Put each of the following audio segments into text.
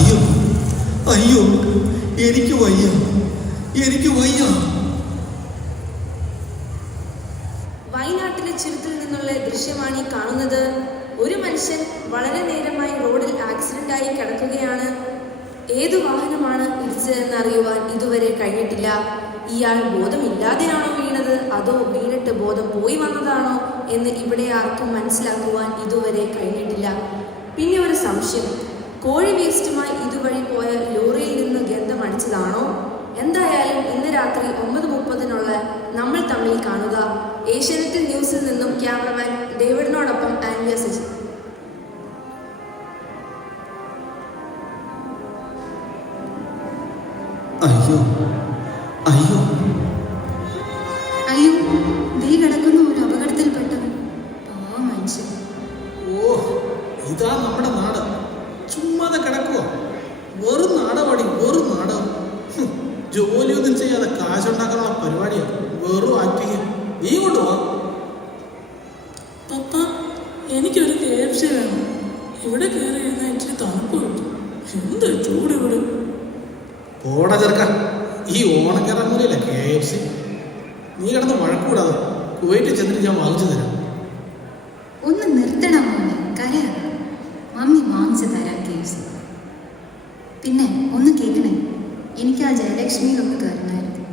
അയ്യോ അയ്യോ, എനിക്ക് വയ്യ, എനിക്ക് വയ്യ. വയനാട്ടിലെ ചുരത്തിൽ നിന്നുള്ള ദൃശ്യമാണ് ഈ കാണുന്നത്. ഒരു മനുഷ്യൻ വളരെ നേരമായി റോഡിൽ ആക്സിഡന്റായി കിടക്കുകയാണ്. ഏതു വാഹനമാണ് ഇടിച്ചതെന്ന് അറിയുവാൻ ഇതുവരെ കഴിഞ്ഞിട്ടില്ല. ഇയാൾ ബോധമില്ലാതെയാണോ വീണത്, അതോ വീണിട്ട് ബോധം പോയി വന്നതാണോ എന്ന് ഇവിടെ ആർക്കും മനസ്സിലാക്കുവാൻ ഇതുവരെ കഴിഞ്ഞിട്ടില്ല. പിന്നെ ഒരു സംശയം, കോഴി വേസ്റ്റുമായി ഇതുവഴി പോയ ലോറിയിൽ നിന്ന് ഗന്ധം അടിച്ചതാണോ? എന്തായാലും ഇന്ന് രാത്രി 9:30 നമ്മൾ തമ്മിൽ കാണുക. ഏഷ്യാനെറ്റ് ന്യൂസിൽ നിന്നും ക്യാമറമാൻ ഡേവിഡിനോടൊപ്പം ആൻവിയ സജി. അയ്യോ അയ്യോ അയ്യോ, ദേ കിടക്കുന്നു ഒരു അപകടത്തിൽപ്പെട്ടവൻ. പാവം മനുഷ്യൻ. ഓ, ഇതാ നമ്മുടെ നാട്. ചുമ്മാതെ കിടക്കുക. വെറും നാടപാടി, വെറും നാട്. ജോലിയൊന്നും ചെയ്യാതെ കാശുണ്ടാക്കാനുള്ള പരിപാടിയാണ്. വെറും ആക്ടിങ്. നീ കൊണ്ടുപോവാ. പപ്പ, എനിക്കൊരു KFC വേണം. ഇവിടെ കയറി ഇരുന്നാൽ ഇച്ചിരി തണുപ്പ് കിട്ടും. എന്താ ചൂട് ഇവിടെ. ഓട ചെറുക്ക, ഈ ഓണക്കിറങ്ങൂലല്ലേ KFC. നീ കിടന്ന് വഴക്കൂടാതെ കുവൈറ്റിൽ ചെന്നിട്ട് ഞാൻ വാങ്ങിച്ചു തരാം. ഒന്ന് നിർത്തണം മോനെ, കരയാതെ. മമ്മി വാങ്ങിച്ചു തരാം KFC. പിന്നെ ഒന്ന് കേൾക്കണേ, എനിക്ക് ആ ജയലക്ഷ്മിയിലൊന്ന് കയറണമായിരുന്നു.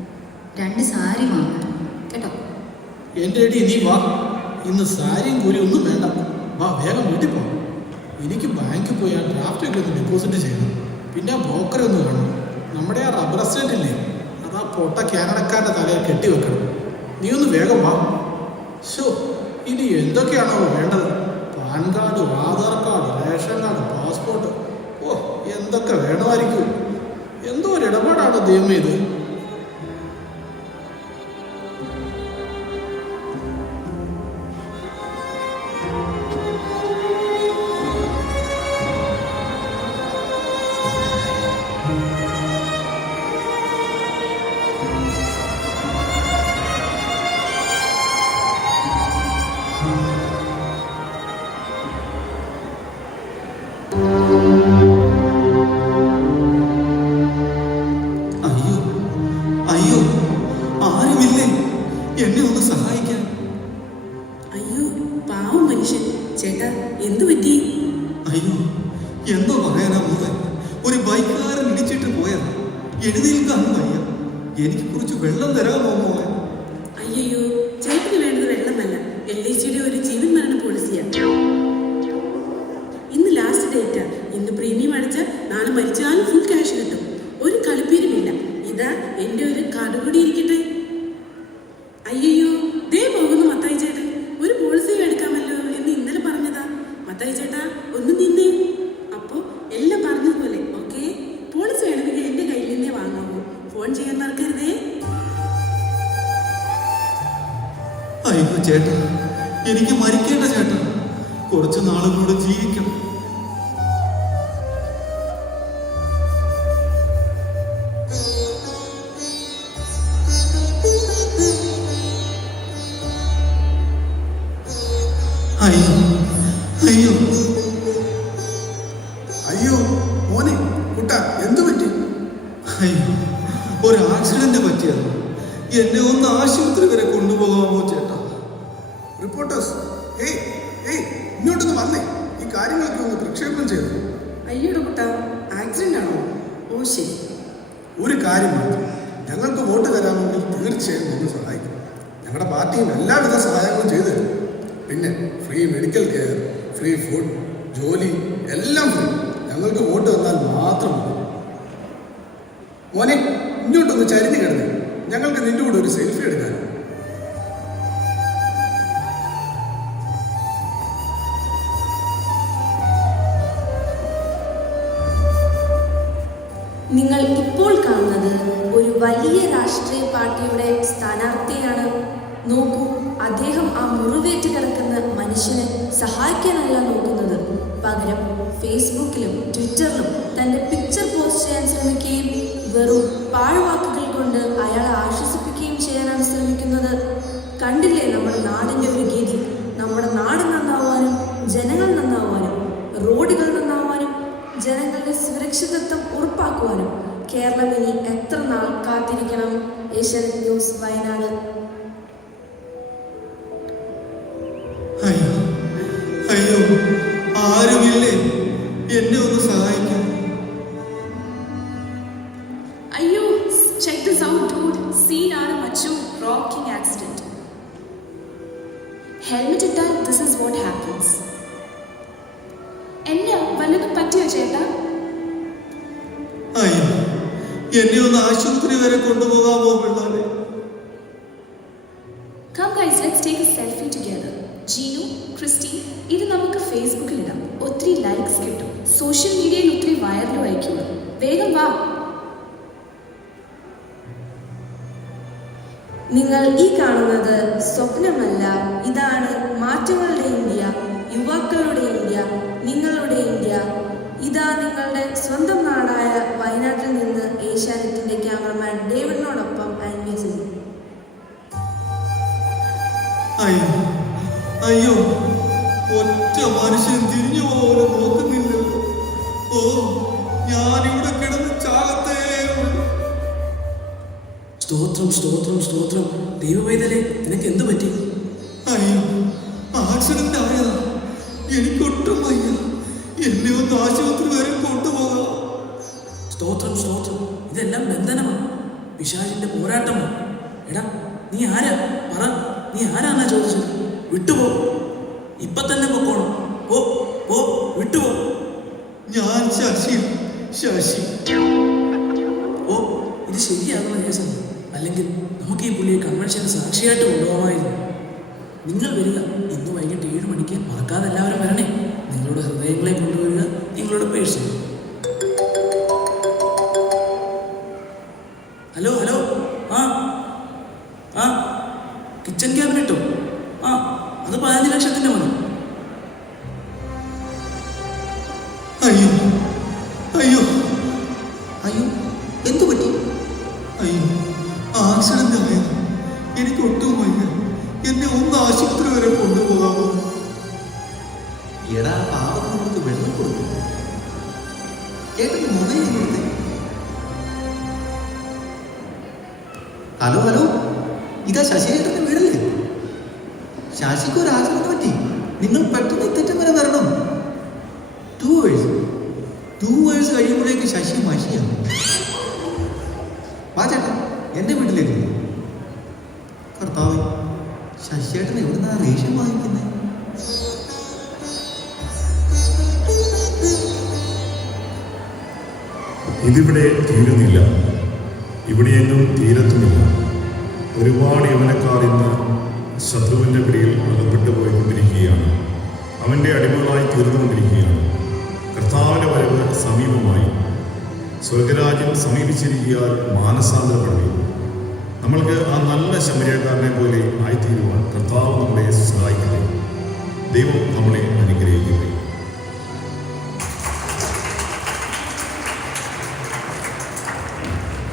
2 സാരി വാങ്ങണം കേട്ടോ. എൻ്റെ അടി നീ വാ. ഇന്ന് സാരിയും കൂലി ഒന്നും വേണ്ട. വാ, വേഗം വീട്ടിൽ പോ. എനിക്ക് ബാങ്കിൽ പോയി ആ ഡ്രാഫ്റ്റൊക്കെ ഒന്ന് ഡെപ്പോസിറ്റ് ചെയ്യണം. പിന്നെ ആ ബ്രോക്കറെ ഒന്ന് കാണണം. നമ്മുടെ ആ റബ്ബർ എസ്റ്റേറ്റ് ഇല്ലേ, അതാ പൊട്ട കാനഡക്കാരൻ്റെ തലയിൽ കെട്ടിവെക്കണം. നീ ഒന്ന് വേഗം വാ. ഷോ, ഇനി എന്തൊക്കെയാണോ വേണ്ടത്? Pan card, Aadhaar card, ration card, passport. ഓ, എന്തൊക്കെ വേണമായിരിക്കും. എന്തോ ഒരു ഇടപാടാണ് ദൈവം ഇത്. അയ്യോ അയ്യോ, ആരുമില്ലേ എന്നെ ഒന്ന് സഹായിക്കാൻ? അയ്യോ, പാവം മനുഷ്യൻ. ചേട്ടാ, എന്തു പറ്റി? അയ്യോ, എന്തോ പറയാനാ മോളെ. ഒരു ബൈക്കുകാരൻ ഇടിച്ചിട്ട് പോയത്. എഴുന്നേൽക്കാൻ വയ്യ. എനിക്ക് കുറച്ച് വെള്ളം തരാമോ മോളെ? അയ്യോ, ചേട്ടന് വേണ്ടത് വെള്ളമല്ല, LICയുടെ ഒരു ജീവൻ മരണ പോളിസിയാണ്. ഇന്ന് ലാസ്റ്റ് ഡേറ്റാ. ഇന്ന് പ്രീമിയം അടച്ചാൽ നാളെ മരിച്ചാലും ഫുൾ ക്യാഷ് കിട്ടും. ഒരു കളിപ്പീരുമില്ല. ഇതാ എൻ്റെ ഒരു കാർഡ് കൂടി ഇരിക്കട്ടെ. അയ്യോ, ദേ പോകുന്നു മത്തായി ചേട്ടൻ. ഒരു പോളിസി എടുക്കാമല്ലോ എന്ന് ഇന്നലെ പറഞ്ഞതാ. മത്തായി ചേട്ടാ, ഒന്ന് നിന്നേ. അപ്പോൾ എല്ലാം പറഞ്ഞതുപോലെ ഓക്കെ. പോളിസി വേണമെങ്കിൽ എൻ്റെ കയ്യിൽ നിന്നേ വാങ്ങാമോ? ഫോൺ ചെയ്യാൻ മറക്കരുതേ. അയ്യോ ചേട്ടാ, എനിക്ക് മരിക്കേണ്ട ചേട്ടാ. കുറച്ച് നാളും കൂടെ ജീവിക്കണം. അയ്യോ അയ്യോ അയ്യോ മോനെ, കുട്ട എന്തു പറ്റി? അയ്യോ, ഒരു ആക്സിഡന്റ് പറ്റിയത്. എന്നെ ഒന്ന് ആശുപത്രി വരെ കൊണ്ടുപോകാമോ ചേട്ടാ? റിപ്പോർട്ടേഴ്സ്, ഏയ് ഏയ് ഇങ്ങോട്ടൊന്ന് വന്നേ. ഈ കാര്യങ്ങളൊക്കെ ഒന്ന് പ്രക്ഷേപണം ചെയ്തു. അയ്യോടെ കുട്ട, ആക്സിഡന്റ് ആണോ? ഓ ശരി. ഒരു കാര്യം മാത്രം, ഞങ്ങൾക്ക് വോട്ട് തരാമെങ്കിൽ തീർച്ചയായും നിങ്ങൾ സഹായിക്കും. ഞങ്ങളുടെ പാർട്ടിയും എല്ലാവിധ സഹായങ്ങളും ചെയ്തു തരും. പിന്നെ free medical care, free food, ജോലി എല്ലാം ഫ്രീ. ഞങ്ങൾക്ക് വോട്ട് തന്നാൽ മാത്രം മതി. മോനെ, ഇങ്ങോട്ടൊന്ന് ചരിഞ്ഞ് കിടന്നു. ഞങ്ങൾക്ക് നിന്റെ കൂടെ ഒരു സെൽഫി എടുക്കാൻ. നിങ്ങൾ ഇപ്പോൾ കാണുന്നത് ഒരു വലിയ രാഷ്ട്രീയ പാർട്ടിയുടെ സ്ഥാനാർത്ഥിയാണ്. നോക്കൂ, അദ്ദേഹം ആ മുറിവേറ്റ് കിടക്കുന്ന മനുഷ്യനെ സഹായിക്കാനല്ല നോക്കുന്നത്. പകരം ഫേസ്ബുക്കിലും ട്വിറ്ററിലും തൻ്റെ പിക്ചർ പോസ്റ്റ് ചെയ്യാൻ ശ്രമിക്കുകയും വെറും പാഴ്വാക്കുകൾ കൊണ്ട് അയാളെ ആശ്വസിപ്പിക്കുകയും ചെയ്യാനാണ് ശ്രമിക്കുന്നത്. കണ്ടില്ലേ നമ്മുടെ നാടിൻ്റെ ഒരു ഗതി. നമ്മുടെ നാട് നന്നാവാനും ജനങ്ങൾ നന്നാവാനും റോഡുകൾ നന്നാവാനും ജനങ്ങളുടെ സുരക്ഷിതത്വം കേരളം ഇനി എത്ര നാൾ കാത്തിരിക്കണം? ഏഷ്യാനെറ്റ് ന്യൂസ്, വയനാട്. അയ്യോ അയ്യോ, ആരുമില്ലേ എന്നെ ഒന്ന് സഹായിക്കാൻ? അയ്യോ, check this out, dude. Scene ആണ് മച്ചു. Rocking accident. Helmet ഇട്ടാൽ this is what happens. എന്നെ വല്ലതും പറ്റിയോ ചേട്ടാ? അയ്യോ, എന്നെ ഒന്ന് ആശുപത്രി വരെ കൊണ്ടുപോകാമോ പിള്ളേരെ? Come guys, let's take a selfie together. Jeenu, Christy, ഇത് നമുക്ക് ഫേസ്ബുക്കിൽ ഇടാം. ഒത്തിരി ലൈക്സ് കിട്ടും. സോഷ്യൽ മീഡിയയിൽ ഒത്തിരി വൈറലും അയക്കും. വേഗം വാ. നിങ്ങൾ ഈ കാണുന്നത് സ്വപ്നമല്ല, ഇതാണ് മാറ്റങ്ങളുടെ ഇന്ത്യ, യുവാക്കളുടെ ഇന്ത്യ, നിങ്ങളുടെ ഇന്ത്യ. ഇതാ നിങ്ങളുടെ സ്വന്തം നാടായ വയനാട്ടിൽ നിന്ന് ഏഷ്യാനെറ്റിന്റെ ക്യാമറമാൻ ഡേവിഡിനോടൊപ്പം ആൻവിയ സിംഗ്. അയ്യോ അയ്യോ, ഒറ്റ മനുഷ്യൻ തിരിഞ്ഞു പോലെ നോക്കുന്നില്ലല്ലോ. ഓ, ഞാനിവിടെ കിടന്ന് ചാകത്തേ. സ്തോത്രം സ്തോത്രം സ്തോത്രം. ദൈവവേദനെ, നിനക്ക് എന്ത് പറ്റി? അയ്യോ, ആക്സിഡന്റ് ആയതാ. എനിക്കൊട്ടും വയ്യ. എന്നെ ഒന്ന് ആശുപത്രി വരെ കൊണ്ടുപോകാം. സ്തോത്രം സ്തോത്രം. ഇതെല്ലാം ബന്ധനമാണ്, പിശാചിന്റെ പോരാട്ടമാണ്. എടാ, നീ ആരാ? പറ, നീ ആരാന്നാ ചോദിച്ചത്? വിട്ടുപോ, ഇപ്പൊ തന്നെ പൊക്കോണം. പോ പോ, വിട്ടുപോ. ഞാൻ ശശി. ഓ, ഇത് ശരിയാകുന്ന കേസാണ്. അല്ലെങ്കിൽ നമുക്ക് ഈ പുള്ളിയെ കൺവെൻഷന് സാക്ഷിയായിട്ട് കൊണ്ടുപോകാമായിരുന്നു. നിങ്ങൾ വരിക, ഇന്ന് വൈകിട്ട് 7 മണിക്ക്. മറക്കാതെ എല്ലാവരും വരണേ. നിങ്ങളുടെ ഹൃദയങ്ങളെ കൊണ്ടുവരിക, നിങ്ങളുടെ പേഴ്സ്. ഹലോ ഹലോ, ആ ആ കിച്ചൺ ക്യാബിനറ്റോ? ആ, അത് 15 ലക്ഷത്തിൻ്റെ മതി. അയ്യോ അയ്യോ അയ്യോ, എന്തു പറ്റി? അയ്യോ, ആക്സിഡന്റ് ആയത്. എനിക്ക് ഒട്ടും വയ്യ. എന്നെ ഒന്ന് ആശുപത്രി വരെ കൊണ്ടുപോകാമോ? എടാ, പാവത്തിന് നമുക്ക് വെള്ളം കൊടുക്കും. ചേട്ടന് മൊബൈൽ കൊടുത്തേ. ഹലോ ഹലോ, ഇതാ ശശിചേട്ടൻ്റെ വീടല്ലേ? ശശിക്ക് ഒരു ആക്സിഡന്റ് പറ്റി. നിങ്ങൾ പെട്ടെന്ന് ഇത്തറ്റം വരെ വരണം. 2 hours കഴിയുമ്പോഴേക്ക് ശശി മഷിയാണ്. വാ ചേട്ടാ, എൻ്റെ വീട്ടിലേക്ക്. കർത്താവ്, ശശിയേട്ടൻ എവിടുന്നാ റേഷൻ വാങ്ങിക്കുന്നത്? ഇതിവിടെ തീരുന്നില്ല, ഇവിടെയെങ്ങും തീരത്തുമില്ല. ഒരുപാട് യൗവനക്കാർ ഇന്ന് ശത്രുവിൻ്റെ പിടിയിൽ അകപ്പെട്ടു പോയിക്കൊണ്ടിരിക്കുകയാണ്. അവൻ്റെ അടിമകളായി തീർന്നുകൊണ്ടിരിക്കുകയാണ്. കർത്താവിൻ്റെ വരവ് സമീപമായി. സ്വർഗരാജ്യം സമീപിച്ചിരിക്കാൻ മാനസാന്തരപ്പെടുകയും നമ്മൾക്ക് ആ നല്ല ശമരിയക്കാരനെ പോലെ ആയിത്തീരുവാൻ കർത്താവ് നമ്മളെ സഹായിക്കട്ടെ. ദൈവം നമ്മളെ അനുഗ്രഹിക്കട്ടെ.